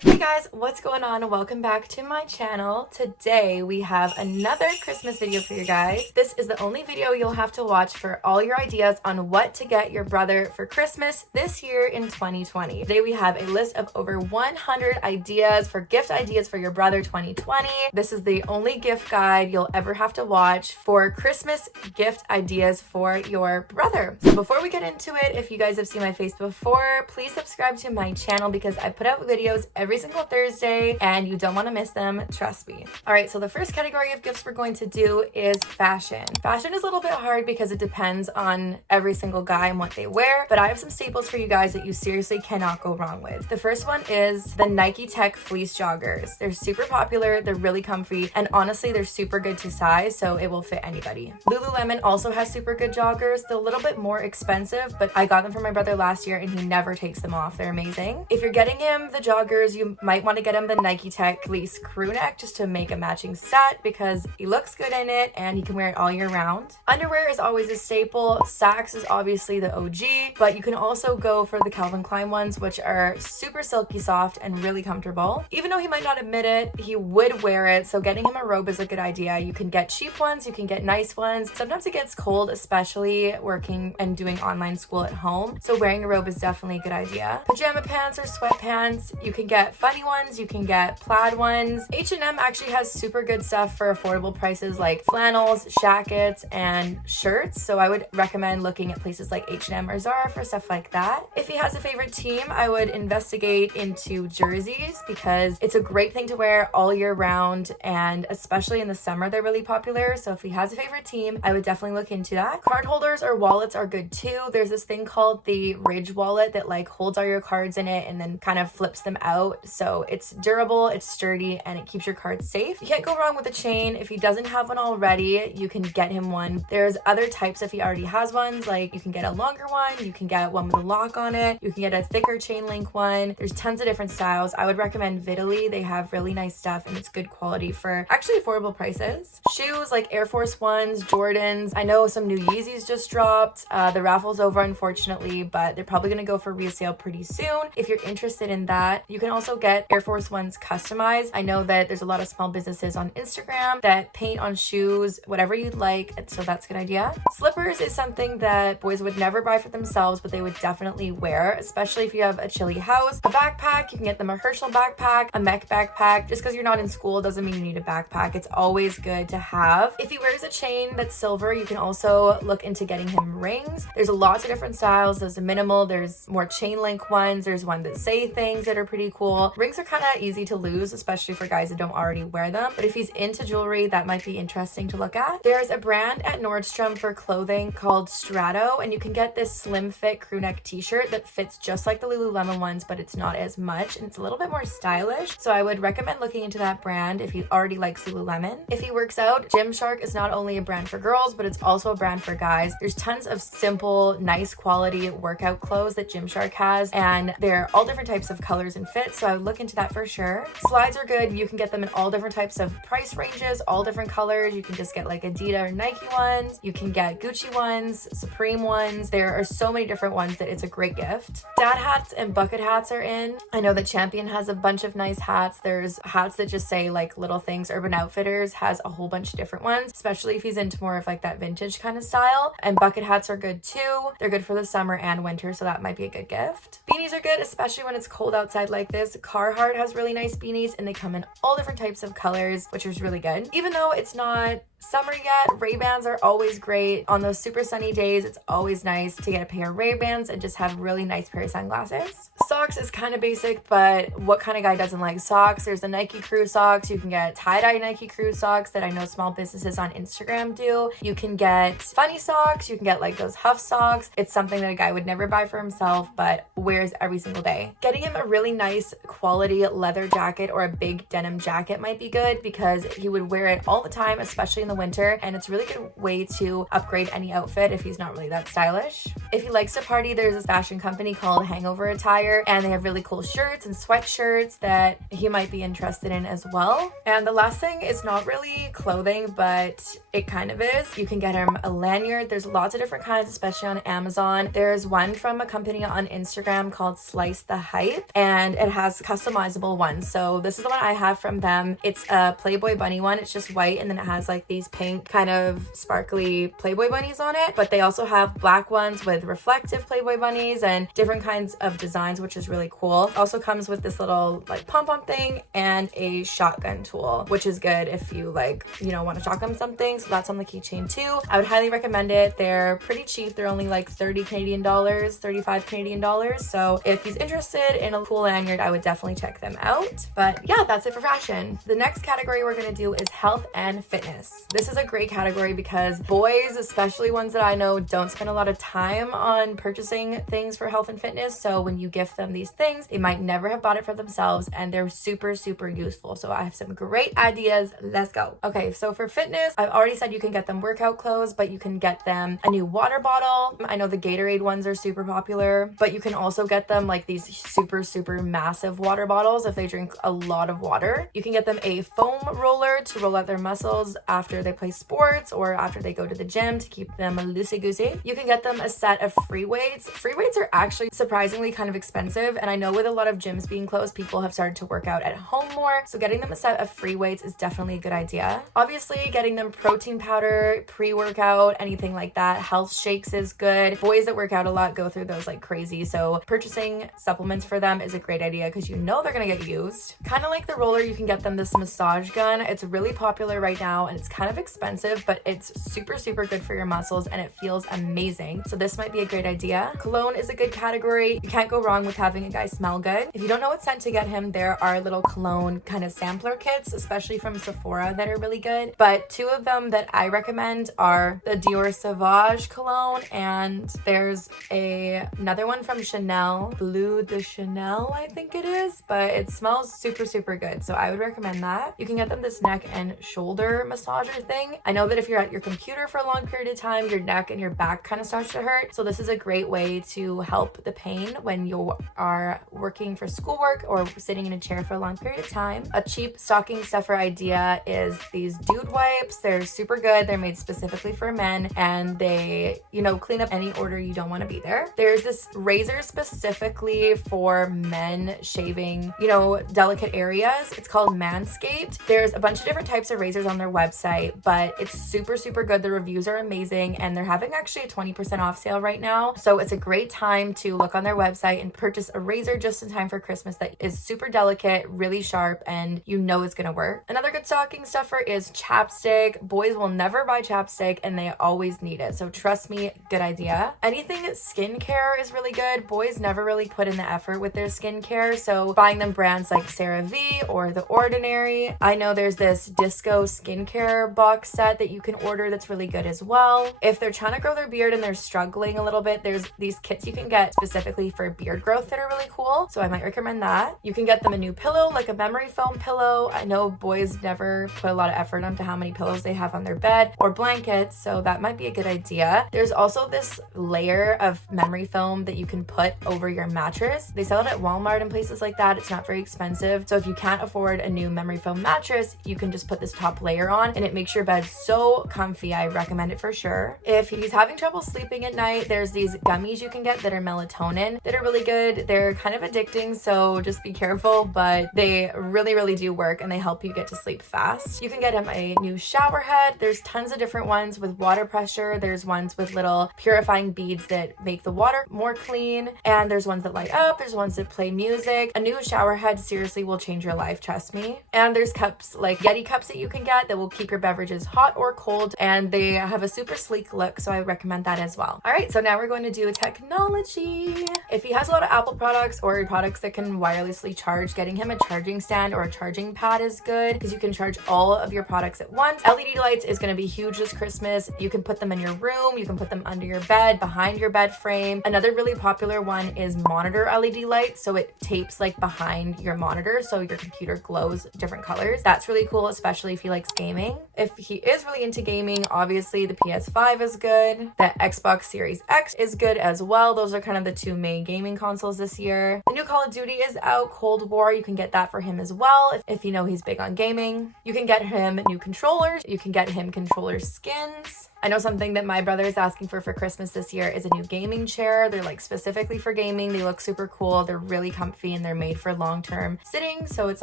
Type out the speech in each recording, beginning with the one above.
Hey guys, what's going on? Welcome back to my channel. Today we have another Christmas video for you guys. This is the only video you'll have to watch for all your ideas on what to get your brother for Christmas this year in 2020. Today we have a list of over 100 ideas for gift ideas for your brother 2020. This is the only gift guide you'll ever have to watch for Christmas gift ideas for your brother. So before we get into it, if you guys have seen my face before, please subscribe to my channel because I put out videos every single Thursday and you don't want to miss them, trust me. All right, so the first category of gifts we're going to do is fashion. Fashion is a little bit hard because it depends on every single guy and what they wear, but I have some staples for you guys that you seriously cannot go wrong with. The first one is the Nike Tech fleece joggers. They're super popular, they're really comfy, and honestly they're super good to size, so it will fit anybody. Lululemon also has super good joggers. They're a little bit more expensive, but I got them for my brother last year and he never takes them off. They're amazing. If you're getting him the joggers, you might want to get him the Nike Tech fleece crew neck just to make a matching set because he looks good in it and he can wear it all year round. Underwear is always a staple. Saks is obviously the OG, but you can also go for the Calvin Klein ones, which are super silky soft and really comfortable. Even though he might not admit it, he would wear it, so getting him a robe is a good idea. You can get cheap ones, you can get nice ones. Sometimes it gets cold, especially working and doing online school at home, so wearing a robe is definitely a good idea. Pajama pants or sweatpants, you can get funny ones, you can get plaid ones. H&M actually has super good stuff for affordable prices like flannels, jackets, and shirts, so I would recommend looking at places like H&M or Zara for stuff like that. If he has a favorite team, I would investigate into jerseys because it's a great thing to wear all year round, and especially in the summer they're really popular, so if he has a favorite team, I would definitely look into that. Card holders or wallets are good too. There's this thing called the Ridge wallet that like holds all your cards in it and then kind of flips them out, so it's durable, it's sturdy, and it keeps your cards safe. You can't go wrong with a chain. If he doesn't have one already, you can get him one. There's other types if he already has ones, like you can get a longer one, you can get one with a lock on it, you can get a thicker chain link one. There's tons of different styles. I would recommend Vitaly. They have really nice stuff and it's good quality for actually affordable prices. Shoes like Air Force Ones, Jordans. I know some new Yeezys just dropped. The raffle's over unfortunately, but they're probably gonna go for resale pretty soon. If you're interested in that, you can also get Air Force Ones customized. I know that there's a lot of small businesses on Instagram that paint on shoes whatever you'd like, so that's a good idea. Slippers is something that boys would never buy for themselves, but they would definitely wear, especially if you have a chilly house. A backpack, you can get them a Herschel backpack, a mech backpack. Just because you're not in school doesn't mean you need a backpack. It's always good to have. If he wears a chain that's silver, you can also look into getting him rings. There's lots of different styles. There's a minimal, there's more chain link ones, there's one that say things that are pretty cool. Rings are kind of easy to lose, especially for guys that don't already wear them, but if he's into jewelry, that might be interesting to look at. There's a brand at Nordstrom for clothing called STRATO, and you can get this slim fit crew neck t-shirt that fits just like the Lululemon ones, but it's not as much and it's a little bit more stylish, so I would recommend looking into that brand if he already likes Lululemon. If he works out, GYMSHARK is not only a brand for girls, but it's also a brand for guys. There's tons of simple, nice quality workout clothes that GYMSHARK has, and they're all different types of colors and fits, so I would look into that for sure. Slides are good. You can get them in all different types of price ranges, all different colors. You can just get like Adidas or Nike ones. You can get Gucci ones, Supreme ones. There are so many different ones that it's a great gift. Dad hats and bucket hats are in. I know that Champion has a bunch of nice hats. There's hats that just say like little things. Urban Outfitters has a whole bunch of different ones, especially if he's into more of like that vintage kind of style. And bucket hats are good too. They're good for the summer and winter, so that might be a good gift. Beanies are good, especially when it's cold outside like this. Carhartt has really nice beanies and they come in all different types of colors, which is really good. Even though it's not summer yet, Ray-Bans are always great. On those super sunny days, it's always nice to get a pair of Ray-Bans and just have a really nice pair of sunglasses. Socks is kind of basic, but what kind of guy doesn't like socks? There's the Nike Crew socks. You can get tie-dye Nike Crew socks that I know small businesses on Instagram do. You can get funny socks. You can get like those Huff socks. It's something that a guy would never buy for himself, but wears every single day. Getting him a really nice quality leather jacket or a big denim jacket might be good because he would wear it all the time, especially in the winter, and it's a really good way to upgrade any outfit if he's not really that stylish. If he likes to party, there's this fashion company called Hangover Attire, and they have really cool shirts and sweatshirts that he might be interested in as well. And the last thing is not really clothing, but it kind of is. You can get him a lanyard. There's lots of different kinds, especially on Amazon. There's one from a company on Instagram called Slice the Hype, and it has customizable ones. So this is the one I have from them. It's a Playboy bunny one. It's just white, and then it has like these pink kind of sparkly Playboy bunnies on it. But they also have black ones with reflective Playboy bunnies and different kinds of designs, which is really cool. Also comes with this little like pom-pom thing and a shotgun tool, which is good if you like, you know, want to shotgun something. So that's on the keychain too. I would highly recommend it. They're pretty cheap. They're only like 30 Canadian dollars, 35 Canadian dollars. So if he's interested in a cool lanyard, I would definitely check them out. But yeah, that's it for fashion. The next category we're going to do is health and fitness. This is a great category because boys, especially ones that I know, don't spend a lot of time on purchasing things for health and fitness. So when you gift them these things, they might never have bought it for themselves, and they're super, super useful. So I have some great ideas. Let's go. Okay, so for fitness, I've already said you can get them workout clothes, but you can get them a new water bottle. I know the Gatorade ones are super popular, but you can also get them like these super, super massive water bottles if they drink a lot of water. You can get them a foam roller to roll out their muscles after they play sports or after they go to the gym to keep them loosey-goosey. You can get them a set of free weights. Free weights are actually surprisingly kind of expensive, and I know with a lot of gyms being closed, people have started to work out at home more, so getting them a set of free weights is definitely a good idea. Obviously, getting them protein powder, pre-workout, anything like that. Health shakes is good. Boys that work out a lot go through those like crazy, so purchasing supplements for them is a great idea because you know they're gonna get used. Kind of like the roller, you can get them this massage gun. It's really popular right now, and it's kind of expensive, but it's super, super good for your muscles, and it feels amazing. So this might be a great idea. Cologne is a good category. You can't go wrong with having a guy smell good. If you don't know what scent to get him, there are little cologne kind of sampler kits, especially from Sephora, that are really good. But two of them that I recommend are the DIOR Sauvage cologne, and there's another one from Chanel, Bleu de Chanel, I think it is, but it smells super, super good. So I would recommend that. You can get them this neck and shoulder massager thing. I know that if you're at your computer for a long period of time, your neck and your back kind of starts to hurt. So this is a great way to help the pain when you are working for schoolwork or sitting in a chair for a long period of time. A cheap stocking stuffer idea is these dude wipes. They're super good. They're made specifically for men, and they, you know, clean up any order you don't want to be there. There's this razor specifically for men shaving, you know, delicate areas. It's called MANSCAPED. There's a bunch of different types of razors on their website, but it's super, super good. The reviews are amazing, and they're having actually a 20% off sale right now. So it's a great time to look on their website and purchase a razor just in time for Christmas that is super delicate, really sharp, and you know it's gonna work. Another good stocking stuffer is chapstick. Boys will never buy chapstick, and they always need it. So trust me, good idea. Anything skincare is really good. Boys never really put in the effort with their skincare, so buying them brands like CeraVe or The Ordinary. I know there's this disco skincare box set that you can order that's really good as well. If they're trying to grow their beard and they're struggling a little bit, there's these kits you can get specifically for beard growth that are really cool, so I might recommend that. You can get them a new pillow, like a memory foam pillow. I know boys never put a lot of effort into how many pillows they have on their bed or blankets, so that might be a good idea. There's also this layer of memory foam that you can put over your mattress. They sell it at Walmart and places like that. It's not very expensive, so if you can't afford a new memory foam mattress, you can just put this top layer on, and it makes your bed so comfy. I recommend it for sure. If he's having trouble sleeping at night, there's these gummies you can get that are melatonin that are really good. They're kind of addicting, so just be careful, but they really, really do work, and they help you get to sleep fast. You can get him a new shower head. There's tons of different ones with water pressure. There's ones with little purifying beads that make the water more clean, and there's ones that light up. There's ones that play music. A new shower head seriously will change your life, trust me. And there's cups like YETI cups that you can get that will keep your beverages hot or cold, and they have a super sleek look, so I recommend that as well. All right, so now we're going to do technology. If he has a lot of Apple products or products that can wirelessly charge, getting him a charging stand or a charging pad is good because you can charge all of your products at once. LED lights is going to be huge this Christmas. You can put them in your room, you can put them under your bed, behind your bed frame. Another really popular one is monitor LED lights, so it tapes like behind your monitor so your computer glows different colors. That's really cool, especially if he likes gaming. If he is really into gaming, obviously the PS5 is good. The Xbox Series X is good as well. Those are kind of the two main gaming consoles this year. The new Call of Duty is out, Cold War. You can get that for him as well if you know he's big on gaming. You can get him new controllers. You can get him controller skins. I know something that my brother is asking for Christmas this year is a new gaming chair. They're like specifically for gaming. They look super cool. They're really comfy and they're made for long-term sitting. So it's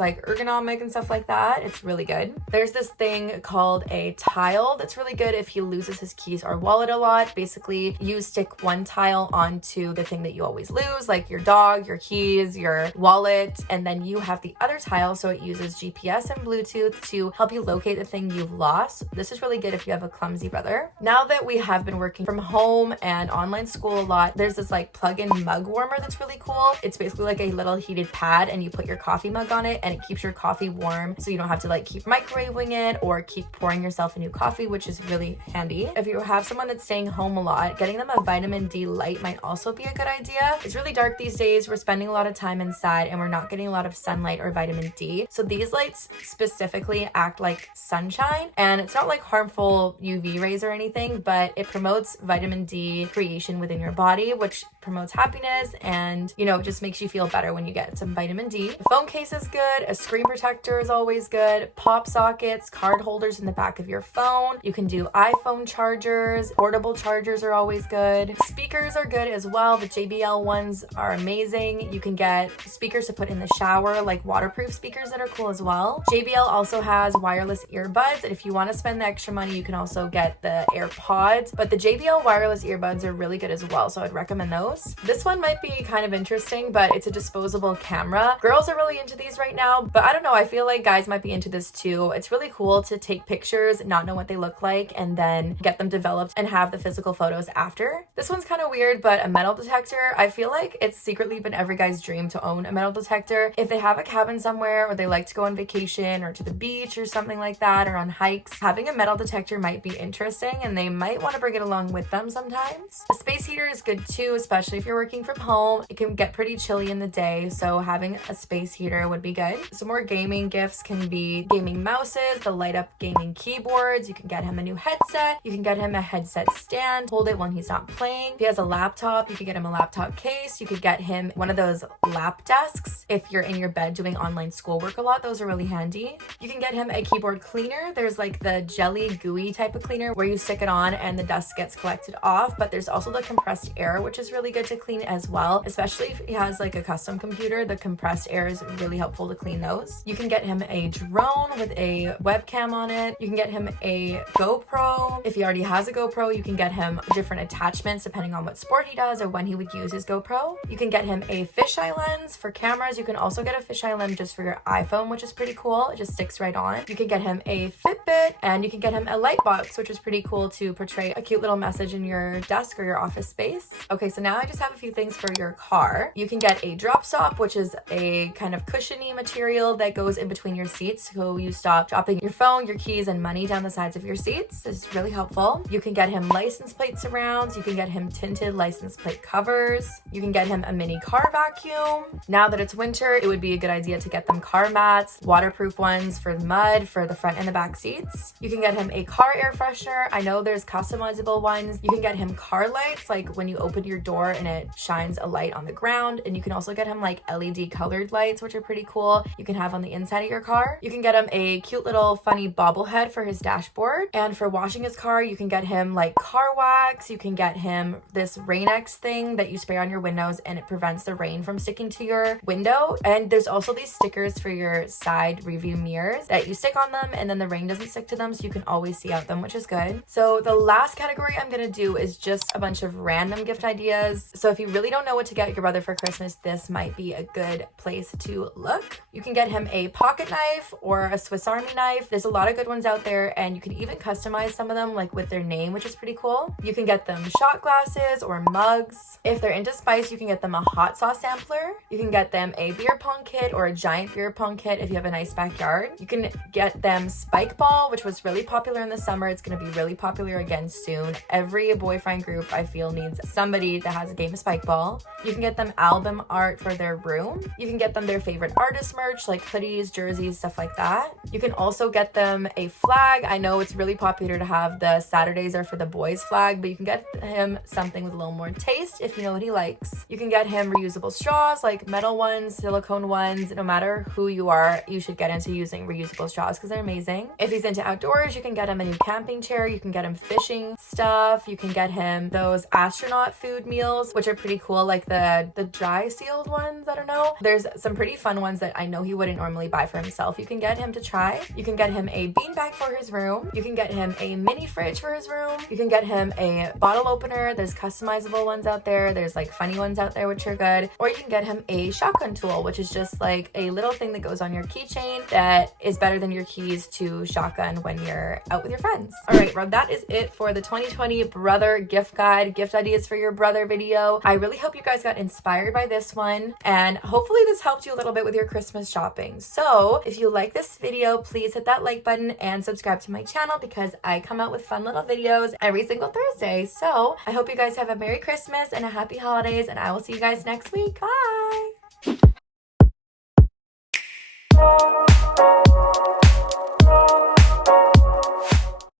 like ergonomic and stuff like that. It's really good. There's this thing called a tile that's really good if he loses his keys or wallet a lot. Basically, you stick one tile onto the thing that you always lose, like your dog, your keys, your wallet, and then you have the other tile. So it uses GPS and Bluetooth to help you locate the thing you've lost. This is really good if you have a clumsy brother. Now that we have been working from home and online school a lot, there's this like plug-in mug warmer that's really cool. It's basically like a little heated pad and you put your coffee mug on it and it keeps your coffee warm, so you don't have to like keep microwaving it or keep pouring yourself a new coffee, which is really handy. If you have someone that's staying home a lot, getting them a vitamin D light might also be a good idea. It's really dark these days. We're spending a lot of time inside and we're not getting a lot of sunlight or vitamin D. So these lights specifically act like sunshine, and it's not like harmful UV rays or anything, but it promotes vitamin D creation within your body, which promotes happiness and, you know, just makes you feel better when you get some vitamin D. The phone case is good. A screen protector is always good. Pop sockets, card holders in the back of your phone. You can do iPhone chargers. Portable chargers are always good. Speakers are good as well. The JBL ones are amazing. You can get speakers to put in the shower, like waterproof speakers that are cool as well. JBL also has wireless earbuds, and if you want to spend the extra money, you can also get the AirPods, but the JBL wireless earbuds are really good as well, so I'd recommend those. This one might be kind of interesting, but it's a disposable camera. Girls are really into these right now, but I don't know, I feel like guys might be into this too. It's really cool to take pictures, not know what they look like, and then get them developed and have the physical photos after. This one's kind of weird, but a metal detector, I feel like it's secretly been every guy's dream to own a metal detector. If they have a cabin somewhere or they like to go on vacation or to the beach or something like that, or on hikes, having a metal detector might be interesting and they might want to bring it along with them sometimes. A space heater is good too, especially if you're working from home. It can get pretty chilly in the day, so having a space heater would be good. Some more gaming gifts can be gaming mouses, the light up gaming keyboards. You can get him a new headset. You can get him a headset stand, hold it when he's not playing. If he has a laptop, you could get him a laptop case. You could get him one of those lap desks if you're in your bed doing online schoolwork a lot. Those are really handy. You can get him a keyboard cleaner. There's like the jelly gooey type of cleaner where you stick it on and the dust gets collected off, but there's also the compressed air, which is really good to clean as well, especially if he has like a custom computer. The compressed air is really helpful to clean those. You can get him a drone with a webcam on it. You can get him a GoPro. If he already has a GoPro, you can get him different attachments depending on what sport he does or when he would use his GoPro. You can get him a fisheye lens for cameras. You can also get a fisheye lens just for your iPhone, which is pretty cool. It just sticks right on. You can get him a Fitbit, and you can get him a light box, which is pretty cool to portray a cute little message in your desk or your office space. Okay, so now I just have a few things for your car. You can get a drop stop, which is a kind of cushiony material that goes in between your seats, so you stop dropping your phone, your keys, and money down the sides of your seats. It's really helpful. You can get him license plate surrounds. You can get him tinted license plate covers. You can get him a mini car vacuum. Now that it's winter, it would be a good idea to get them car mats, waterproof ones for the mud, for the front and the back seats. You can get him a car air freshener. I know there's customizable ones. You can get him car lights, like when you open your door and it shines a light on the ground. And you can also get him like LED colored lights, which are pretty cool. You can have on the inside of your car. You can get him a cute little funny bobblehead for his dashboard. And for washing his car, you can get him like car wax. You can get him this Rain-X thing that you spray on your windows and it prevents the rain from sticking to your window. And there's also these stickers for your side review mirrors that you stick on them and then the rain doesn't stick to them, so you can always see out them, which is good. So the last category I'm gonna do is just a bunch of random gift ideas. So if you really don't know what to get your brother for Christmas, this might be a good place to look. You can get him a pocket knife or a Swiss Army knife. There's a lot of good ones out there, and you can even customize some of them like with their name, which is pretty cool. You can get them shot glasses or mugs. If they're into spice, you can get them a hot sauce sampler. You can get them a beer pong kit or a giant beer pong kit if you have a nice backyard. You can get them spike ball, which was really popular in the summer. It's going to be really popular again soon. Every boyfriend group I feel needs somebody that has a game of spike ball. You can get them album art for their room. You can get them their favorite artist merch like hoodies, jerseys, stuff like that. You can also get them a a flag. I know it's really popular to have the Saturdays are for the boys flag, but you can get him something with a little more taste if you know what he likes. You can get him reusable straws, like metal ones, silicone ones. No matter who you are, you should get into using reusable straws because they're amazing. If he's into outdoors, you can get him a new camping chair. You can get him fishing stuff. You can get him those astronaut food meals, which are pretty cool, like the dry sealed ones. I don't know. There's some pretty fun ones that I know he wouldn't normally buy for himself. You can get him to try. You can get him a beanbag for his room. You can get him a mini fridge for his room. You can get him a bottle opener. There's customizable ones out there. There's like funny ones out there which are good. Or you can get him a shotgun tool, which is just like a little thing that goes on your keychain that is better than your keys to shotgun when you're out with your friends. All right, well, that is it for the 2020 brother gift guide, gift ideas for your brother video. I really hope you guys got inspired by this one, and hopefully this helped you a little bit with your Christmas shopping. So if you like this video, please hit that like button and subscribe to my channel because I come out with fun little videos every single Thursday. So I hope you guys have a Merry Christmas and a Happy Holidays, and I will see you guys next week. Bye!